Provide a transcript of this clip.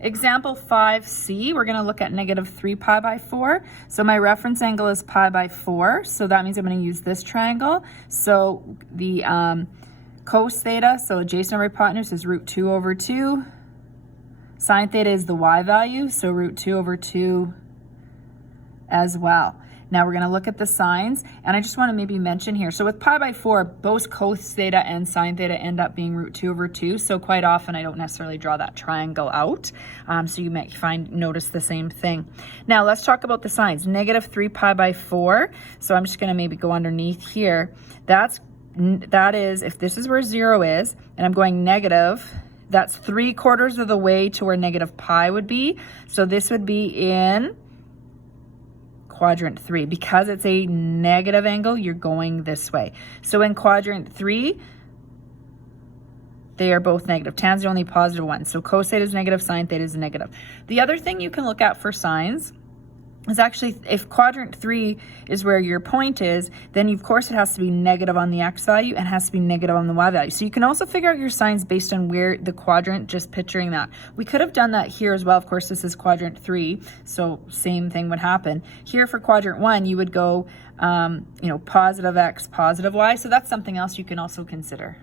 Example 5C, we're going to look at negative 3 pi by 4. So my reference angle is pi by 4. So that means I'm going to use this triangle. So the cos theta, so adjacent over hypotenuse, is root 2 over 2. Sine theta is the y value, so root 2 over 2 as well. Now we're going to look at the sines, and I just want to maybe mention here, so with pi by 4, both cos theta and sine theta end up being root 2 over 2, so quite often I don't necessarily draw that triangle out, so you might notice the same thing. Now let's talk about the sines. Negative 3 pi by 4, so I'm just going to maybe go underneath here. That is, if this is where 0 is, and I'm going negative, that's 3/4 of the way to where negative pi would be, so this would be in quadrant 3. Because it's a negative angle, you're going this way. So in quadrant 3, they are both negative. Tan's the only positive one. So cos theta is negative, sine theta is negative. The other thing you can look at for sines is actually, if quadrant 3 is where your point is, then of course it has to be negative on the x value and has to be negative on the y value. So you can also figure out your sines based on where the quadrant, just picturing that. We could have done that here as well. Of course, this is quadrant 3, so same thing would happen. Here for quadrant 1, you would go, positive x, positive y. So that's something else you can also consider.